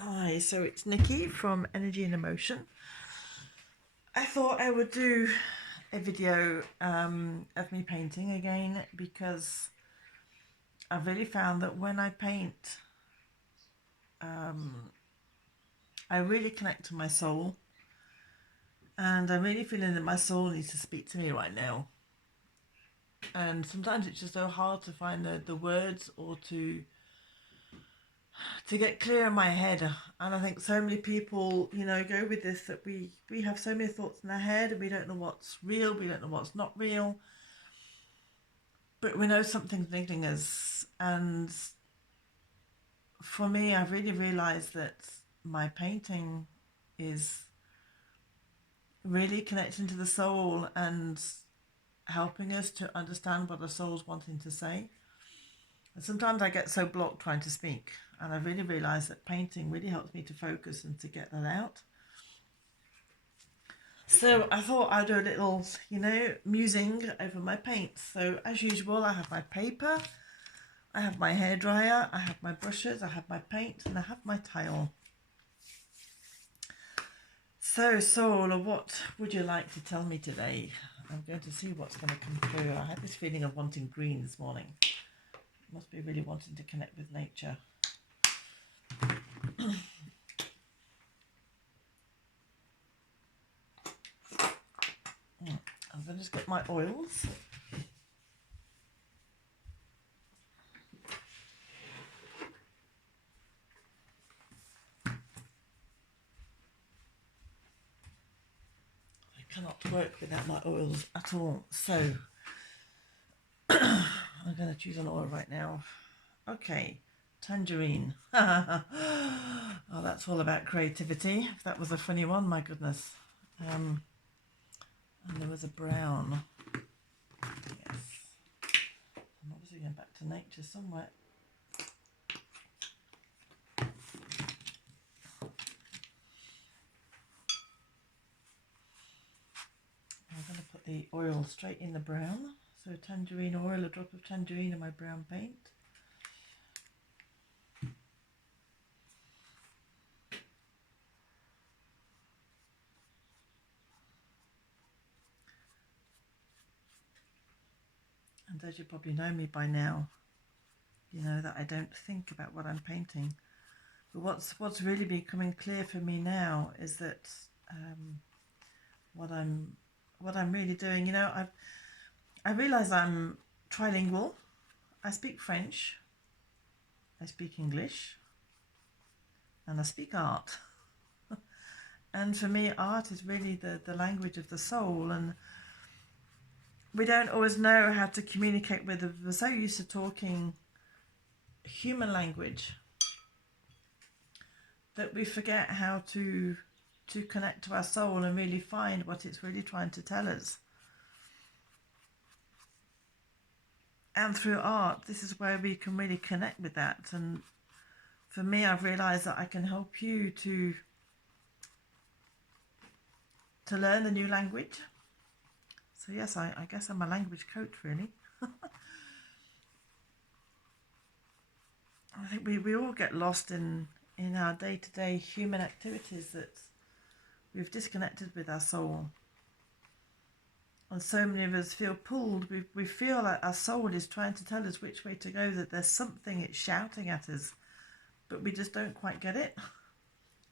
Hi, so it's Nikki from Energy and Emotion. I thought I would do a video of me painting again because I've really found that when I paint, I really connect to my soul, and I'm really feeling that my soul needs to speak to me right now. And sometimes it's just so hard to find the words or to get clear in my head. And I think so many people, go with this, that we have so many thoughts in our head and we don't know what's real, we don't know what's not real, but we know something's niggling us. And for me, I've really realized that my painting is really connecting to the soul and helping us to understand what the soul's wanting to say. And sometimes I get so blocked trying to speak, and I really realized that painting really helps me to focus and to get that out. So I thought I'd do a little, musing over my paints. So as usual, I have my paper, I have my hairdryer, I have my brushes, I have my paint, and I have my tile. So Soul, what would you like to tell me today? I'm going to see what's going to come through. I had this feeling of wanting green this morning. Must be really wanting to connect with nature. I'm going to just get my oils. I cannot work without my oils at all. So I'm going to choose an oil right now. Okay, tangerine. Oh, that's all about creativity. If that was a funny one, my goodness. And there was a brown. Yes. I'm obviously going back to nature somewhere. I'm going to put the oil straight in the brown. So tangerine oil, a drop of tangerine in my brown paint. And as you probably know me by now, you know that I don't think about what I'm painting. But what's really becoming clear for me now is that what I'm really doing. I realise I'm trilingual. I speak French, I speak English, and I speak art. And for me, art is really the language of the soul, and we don't always know how to communicate with it. We're so used to talking human language that we forget how to connect to our soul and really find what it's really trying to tell us. And through art, this is where we can really connect with that. And for me, I've realized that I can help you to learn a new language. So yes, I guess I'm a language coach, really. I think we all get lost in our day-to-day human activities, that we've disconnected with our soul. And so many of us feel pulled. We feel like our soul is trying to tell us which way to go, that there's something it's shouting at us, but we just don't quite get it.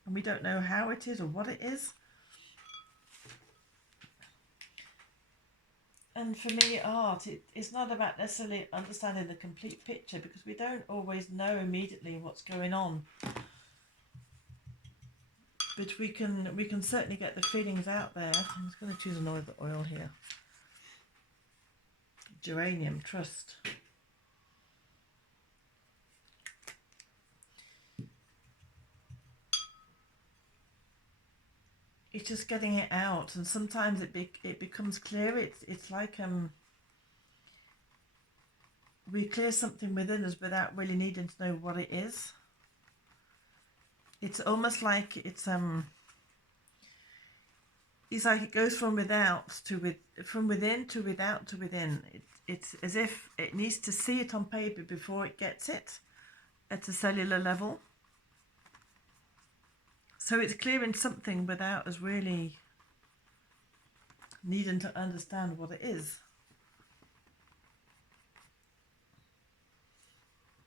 And we don't know how it is or what it is. And for me, art, it's not about necessarily understanding the complete picture, because we don't always know immediately what's going on. But we can certainly get the feelings out there. I'm just going to choose another oil here. Geranium, trust. It's just getting it out, and sometimes it becomes clear. It's like we clear something within us without really needing to know what it is. It's almost like it's like it goes from from within to without to within. It's as if it needs to see it on paper before it gets it at a cellular level. So it's clearing something without us really needing to understand what it is.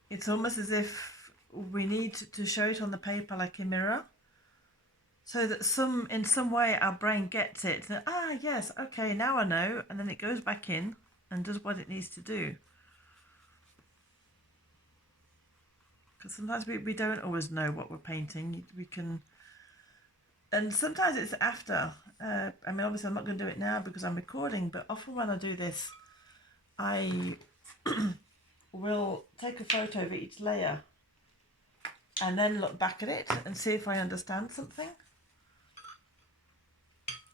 It's almost as if we need to show it on the paper like a mirror, so that in some way our brain gets it. Yes, okay, now I know, and then it goes back in and does what it needs to do. Because sometimes we don't always know what we're painting. We can, and sometimes it's after. I mean, obviously I'm not going to do it now because I'm recording, but often when I do this, I will take a photo of each layer and then look back at it and see if I understand something,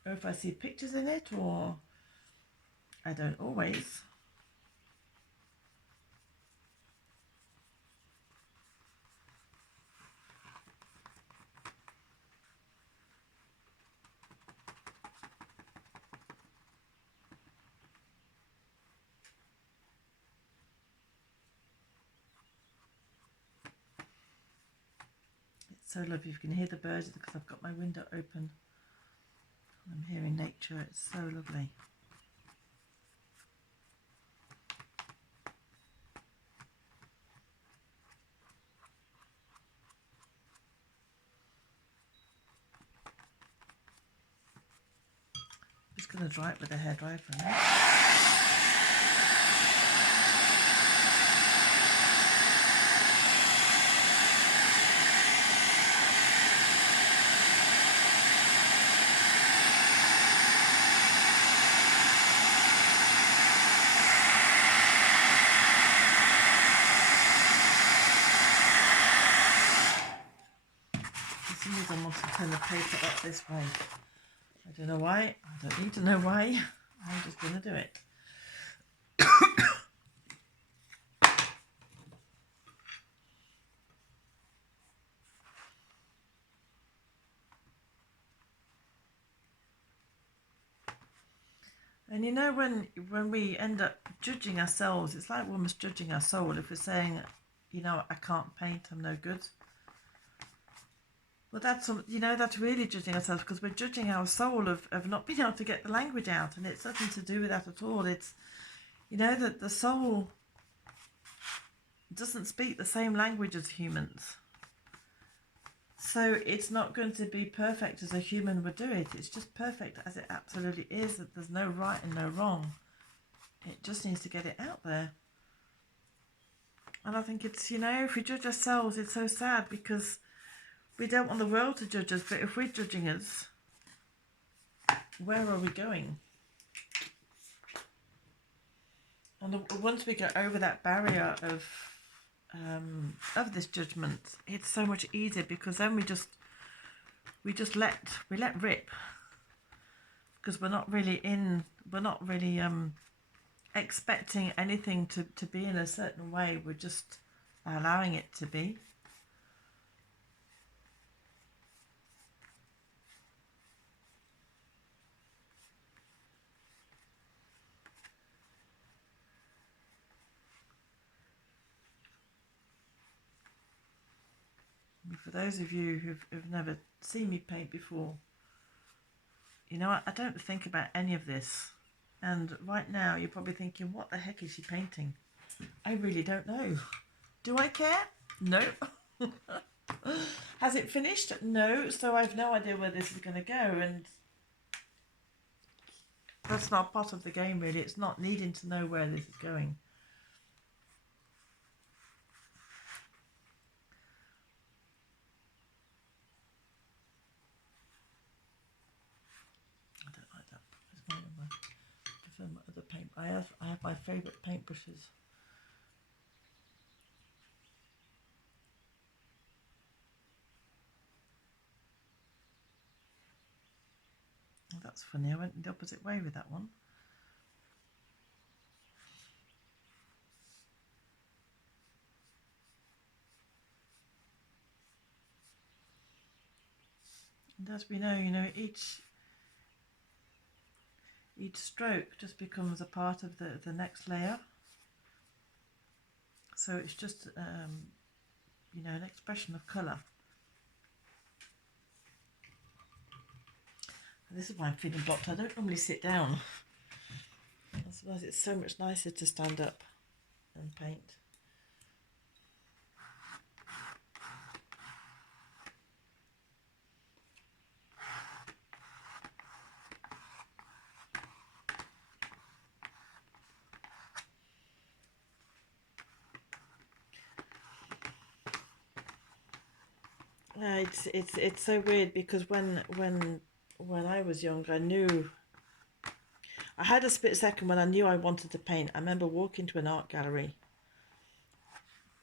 or if I see pictures in it, or I don't always. It's so lovely. You can hear the birds because I've got my window open. I'm hearing nature. It's so lovely. Just going to dry it with a hairdryer for a minute. For some reason I want to turn the paper up this way. I don't know why. I don't need to know why. I'm just going to do it. And you know, when we end up judging ourselves, it's like we're almost judging our soul. If we're saying, you know, I can't paint, I'm no good. Well, that's really judging ourselves, because we're judging our soul of not being able to get the language out, and it's nothing to do with that at all. It's, you know, that the soul doesn't speak the same language as humans. So it's not going to be perfect as a human would do it. It's just perfect as it absolutely is, that there's no right and no wrong. It just needs to get it out there. And I think it's, you know, if we judge ourselves, it's so sad, because we don't want the world to judge us, but if we're judging us, where are we going? And once we get over that barrier of this judgment, it's so much easier, because then we let rip, because we're not really expecting anything to be in a certain way. We're just allowing it to be. For those of you who've never seen me paint before, you know, I don't think about any of this. And right now you're probably thinking, what the heck is she painting? I really don't know. Do I care? No. Has it finished? No. So I've no idea where this is going to go. And that's not part of the game, really. It's not needing to know where this is going. I don't like that. It's one of my, I prefer my other paint. I have my favourite paintbrushes. Oh, that's funny. I went the opposite way with that one. And as we know, you know, each stroke just becomes a part of the next layer. So it's just, you know, an expression of colour. This is why I'm feeling blocked. I don't normally sit down. I suppose it's so much nicer to stand up and paint. It's so weird because when I was young, I had a split second when I knew I wanted to paint. I remember walking to an art gallery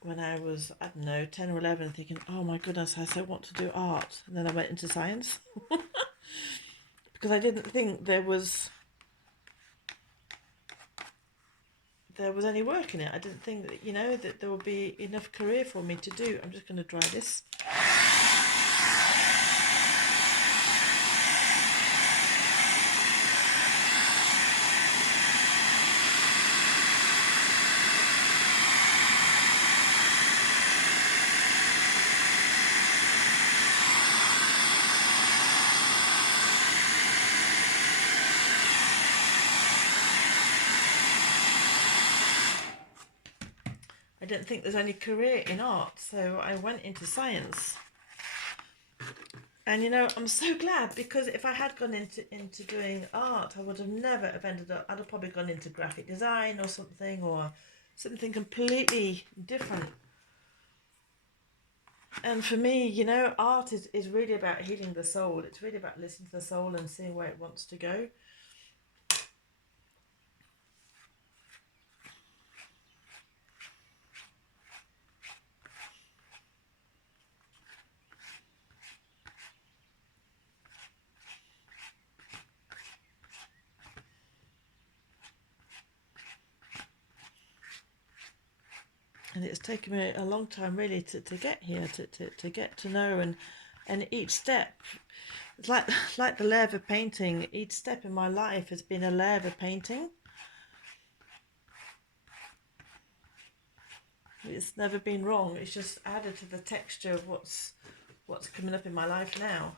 when I was, I don't know, 10 or 11, thinking, oh my goodness, I so want to do art. And then I went into science because I didn't think there was any work in it. I didn't think that, that there would be enough career for me to do. I'm just going to dry this. I didn't think there's any career in art, so I went into science. And I'm so glad, because if I had gone into doing art, I would have never have ended up. I'd have probably gone into graphic design or something completely different. And for me, art is really about healing the soul. It's really about listening to the soul and seeing where it wants to go. And it's taken me a long time really to get here, to get to know, and each step, it's like the layer of painting. Each step in my life has been a layer of painting. It's never been wrong. It's just added to the texture of what's coming up in my life now.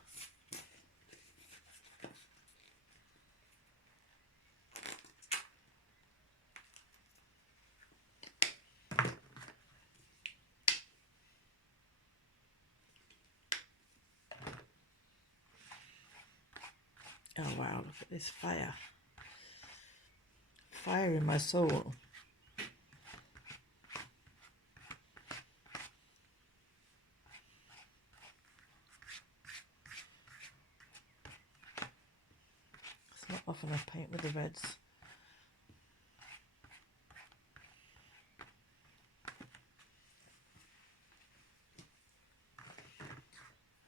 Oh wow, look at this fire. Fire in my soul. It's not often I paint with the reds.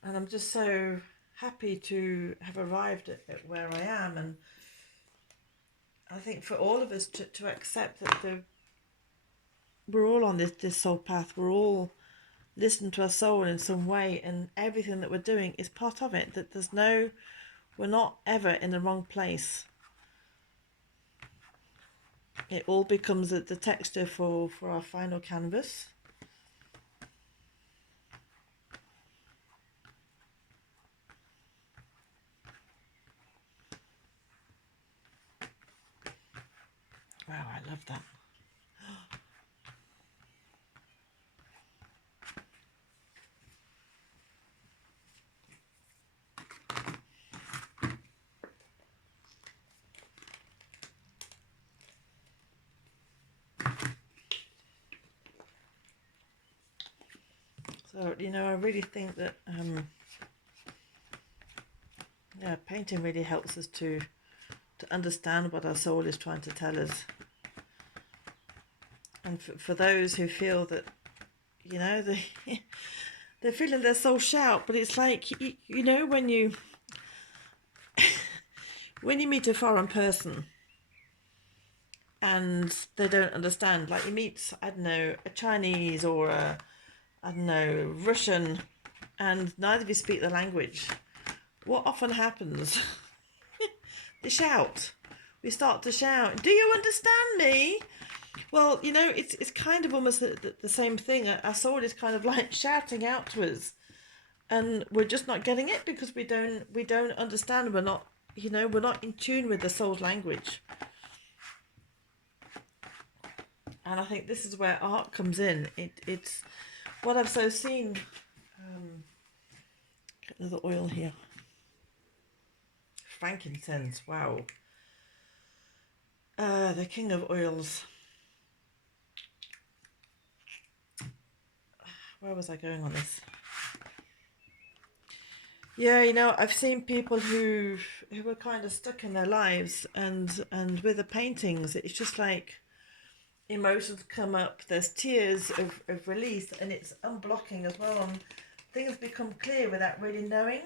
And I'm just so happy to have arrived at where I am, and I think for all of us to accept that we're all on this soul path. We're all listening to our soul in some way, and everything that we're doing is part of it. That we're not ever in the wrong place. It all becomes the texture for our final canvas. Wow, I love that. So, I really think that painting really helps us to understand what our soul is trying to tell us. And for those who feel that, they're feeling their soul shout, but it's like, when you when you meet a foreign person and they don't understand, like you meet, I don't know, a Chinese or Russian, and neither of you speak the language, what often happens? They shout. We start to shout, do you understand me? Well, it's kind of almost the same thing. Our soul is kind of like shouting out to us, and we're just not getting it because we don't understand. We're not you know, we're not in tune with the soul's language. And I think this is where art comes in. It's what I've so seen. Get another oil here. Frankincense, wow. The king of oils. Where was I going on this? Yeah, you know, I've seen people who were kind of stuck in their lives, and with the paintings, it's just like emotions come up. There's tears of release, and it's unblocking as well. And things become clear without really knowing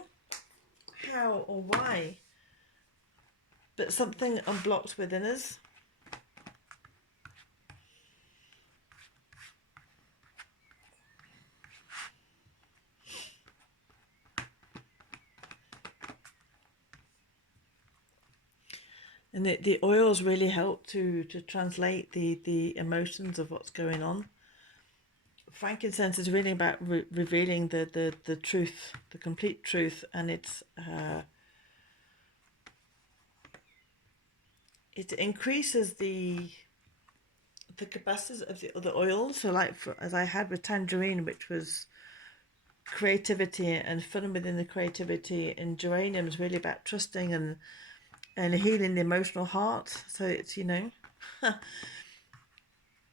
how or why. But something unblocked within us. And the oils really help to translate the emotions of what's going on. Frankincense is really about revealing the truth, the complete truth, and it increases the capacity of the oil. So like as I had with tangerine, which was creativity and fun within the creativity, and geranium is really about trusting and healing the emotional heart. So it's, you know, and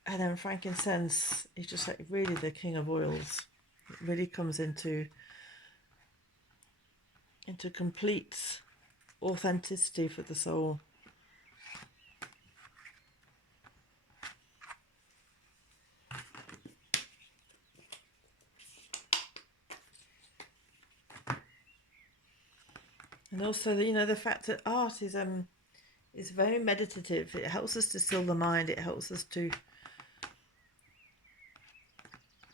then frankincense is just like really the king of oils. It really comes into complete authenticity for the soul. And also, you know, the fact that art is very meditative. It helps us to still the mind. It helps us to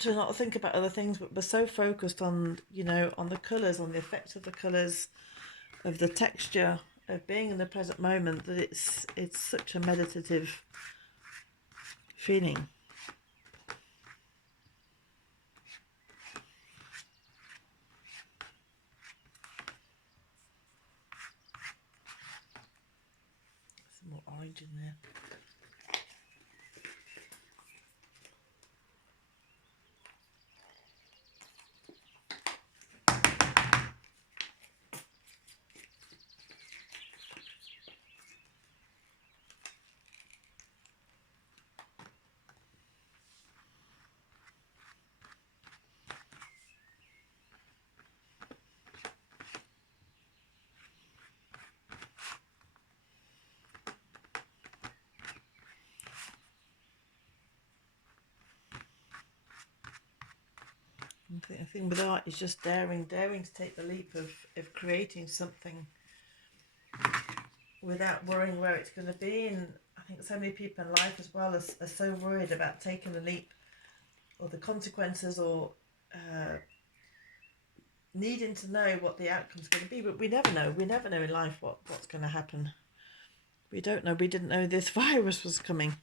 not think about other things, but we're so focused on, you know, on the colours, on the effect of the colours, of the texture, of being in the present moment, that it's such a meditative feeling. Some more orange in there. The thing with art is just daring to take the leap of creating something without worrying where it's going to be. And I think so many people in life as well are so worried about taking the leap or the consequences, or needing to know what the outcome's going to be. But we never know. We never know in life what's going to happen. We don't know. We didn't know this virus was coming.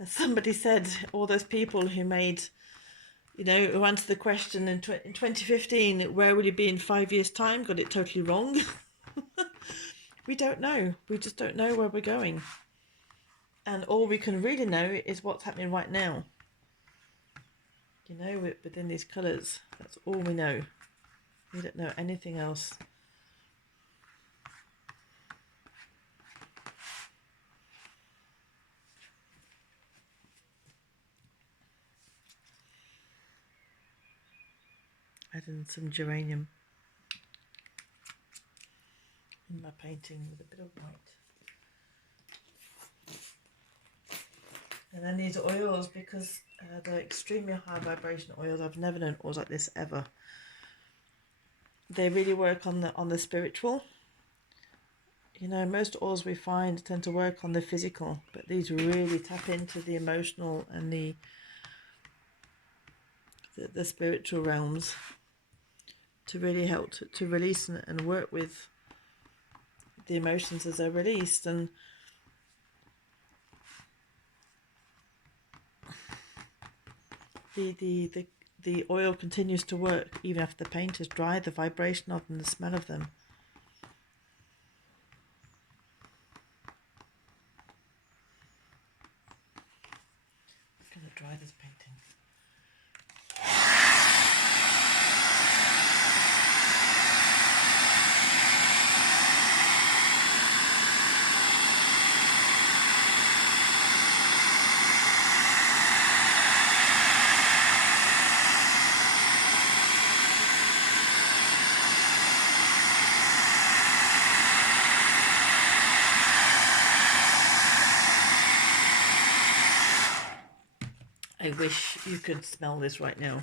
As somebody said, all those people who made, you know, who answered the question in 2015, where will you be in 5 years' time, got it totally wrong. We don't know. We just don't know where we're going. And all we can really know is what's happening right now. You know, within these colours. That's all we know. We don't know anything else. Adding some geranium in my painting with a bit of white. And then these oils, because they're extremely high vibration oils. I've never known oils like this ever. They really work on the spiritual. You know, most oils we find tend to work on the physical, but these really tap into the emotional and the spiritual realms to really help to release and work with the emotions as they're released. And the the oil continues to work even after the paint is dry, the vibration of them, the smell of them. I'm going to dry this painting. I wish you could smell this right now.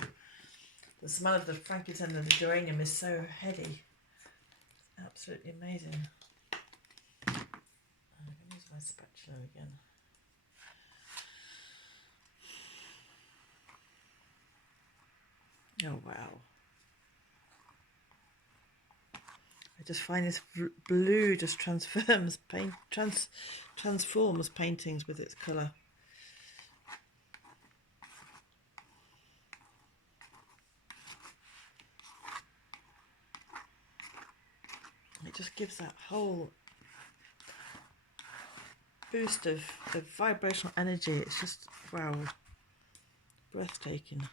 The smell of the frankincense and the geranium is so heady. Absolutely amazing. I'm going to use my spatula again. Oh wow. I just find this blue just transforms paintings with its colour. It just gives that whole boost of vibrational energy. It's just, wow, breathtaking.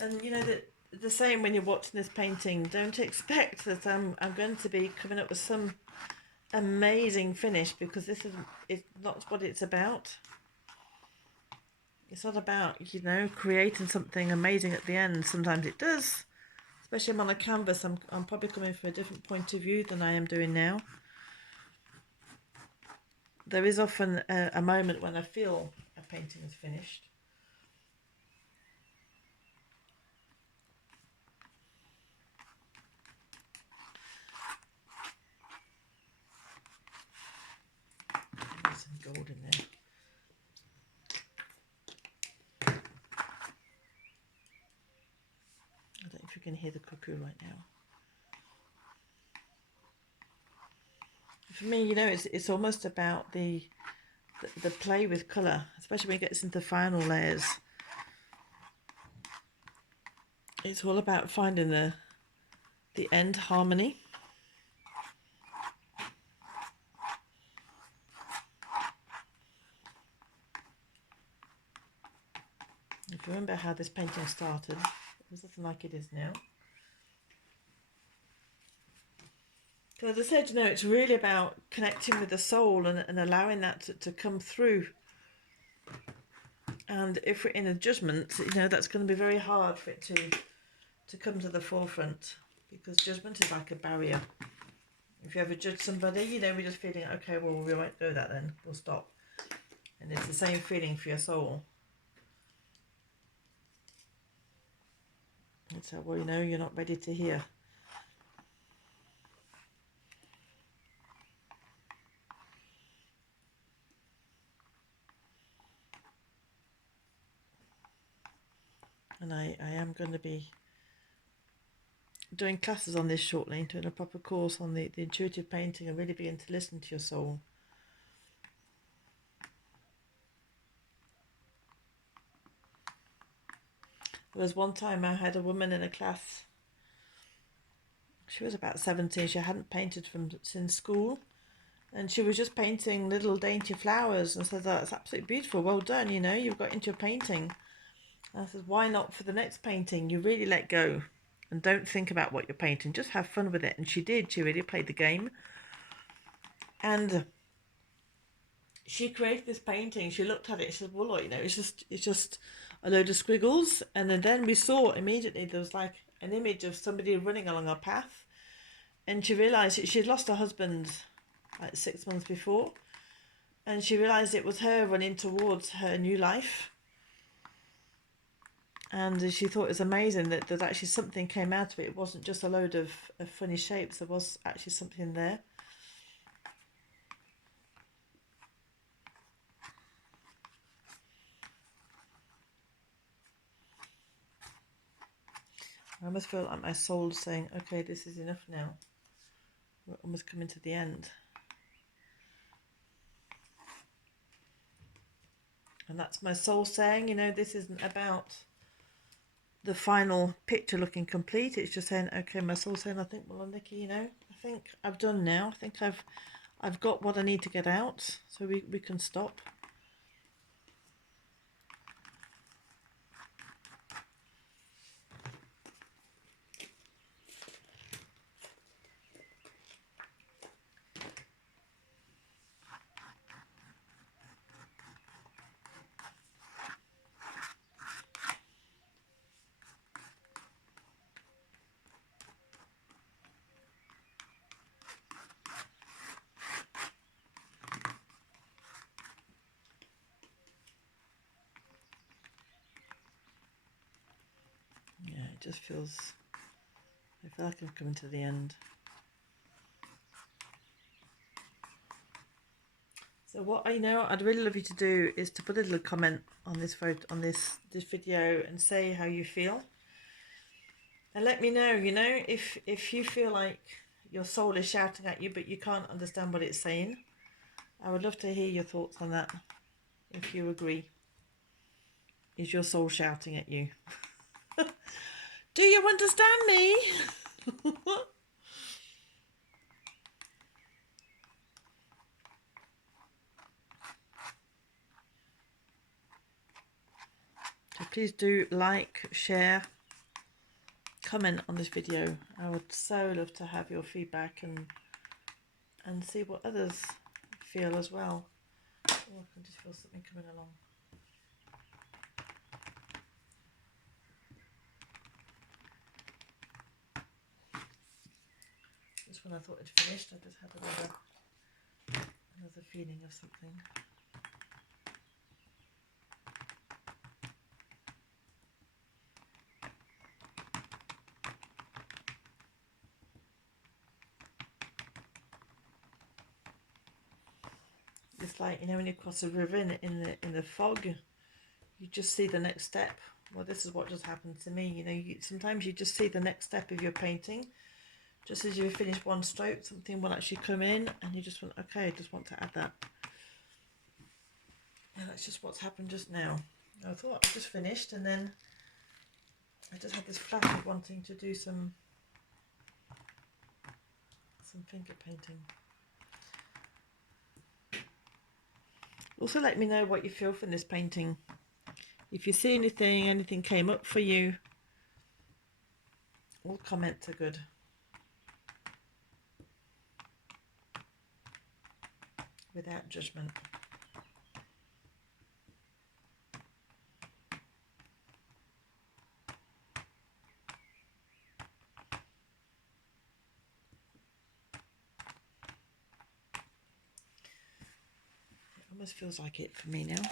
And you know that the same when you're watching this painting, don't expect that I'm going to be coming up with some amazing finish, because this is not what it's about. It's not about, you know, creating something amazing at the end. Sometimes it does, especially I'm on a canvas. I'm probably coming from a different point of view than I am doing now. There is often a moment when I feel a painting is finished. There's some gold in there. I don't know if you can hear the cuckoo right now. For me, you know, it's almost about the play with colour, especially when it gets into the final layers. It's all about finding the end harmony. If you remember how this painting started, it was nothing like it is now. So as I said, you know, it's really about connecting with the soul and allowing that to come through. And if we're in a judgment, you know, that's going to be very hard for it to come to the forefront, because judgment is like a barrier. If you ever judge somebody, you know, we're just feeling, okay, well, we won't do that then, we'll stop. And it's the same feeling for your soul. It's like, well, you know, you're not ready to hear. And I am going to be doing classes on this shortly, doing a proper course on the intuitive painting, and really begin to listen to your soul. There was one time I had a woman in a class. She was about 17. She hadn't painted since school, and she was just painting little dainty flowers, and said, "That's absolutely beautiful. Well done. You know, you've got into your painting." And I said, "Why not for the next painting? You really let go, and don't think about what you're painting. Just have fun with it." And she did. She really played the game, and she created this painting. She looked at it. She said, "Well, look, you know, it's just a load of squiggles." And then we saw immediately there was like an image of somebody running along our path, and she realised that she'd lost her husband like 6 months before, and she realised it was her running towards her new life. And she thought it was amazing that there's actually something came out of it. It wasn't just a load of funny shapes. There was actually something there. I almost feel like my soul's saying, okay, this is enough now. We're almost coming to the end. And that's my soul saying, you know, this isn't about the final picture looking complete. It's just saying, okay, my soul's saying, I think, well, Nikki, you know, I think I've done now. I think I've got what I need to get out, so we can stop. Yeah, it just feels, I feel like I'm coming to the end. So what I'd really love you to do is to put a little comment on this photo, on this video, and say how you feel. And let me know, you know, if you feel like your soul is shouting at you, but you can't understand what it's saying. I would love to hear your thoughts on that, if you agree. Is your soul shouting at you? Do you understand me? So please do like, share, comment on this video. I would so love to have your feedback and see what others feel as well. Oh, I can just feel something coming along. Just when I thought it finished, I just had another feeling of something. It's like, you know, when you cross a river in the fog, you just see the next step. Well, this is what just happened to me. You know, sometimes you just see the next step of your painting. Just as you finish one stroke, something will actually come in, and you just want, okay, I just want to add that. And that's just what's happened just now. I thought I just finished, and then I just had this flash of wanting to do some finger painting. Also, let me know what you feel from this painting. If you see anything came up for you, all comments are good. Without judgment. It almost feels like it for me now.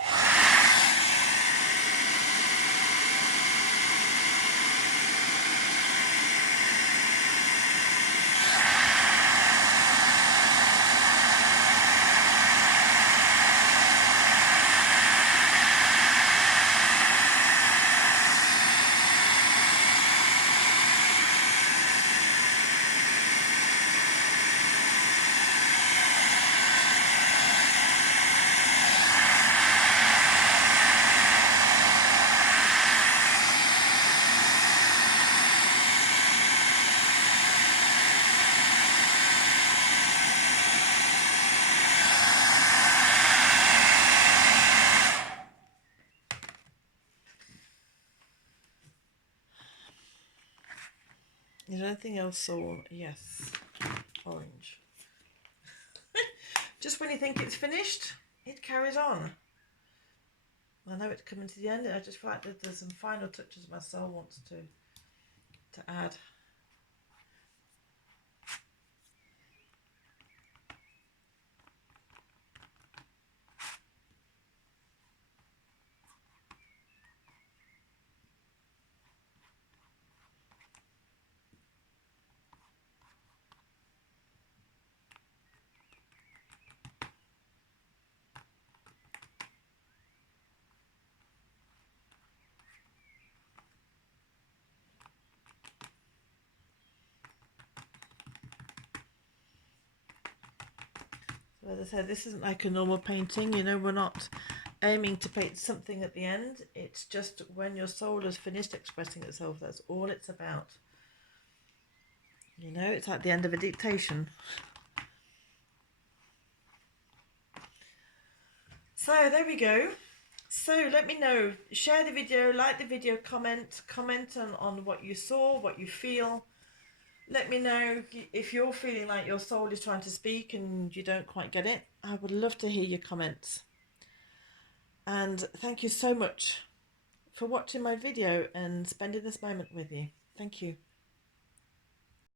Is there anything else? So yes, orange. Just when you think it's finished, it carries on. I know it's coming to the end. I just feel like there's some final touches my soul wants to add. As I said, this isn't like a normal painting, you know, we're not aiming to paint something at the end. It's just when your soul has finished expressing itself, that's all it's about. You know, it's like the end of a dictation. So there we go. So let me know, share the video, like the video, comment on what you saw, what you feel. Let me know if you're feeling like your soul is trying to speak and you don't quite get it. I would love to hear your comments. And thank you so much for watching my video and spending this moment with you. Thank you.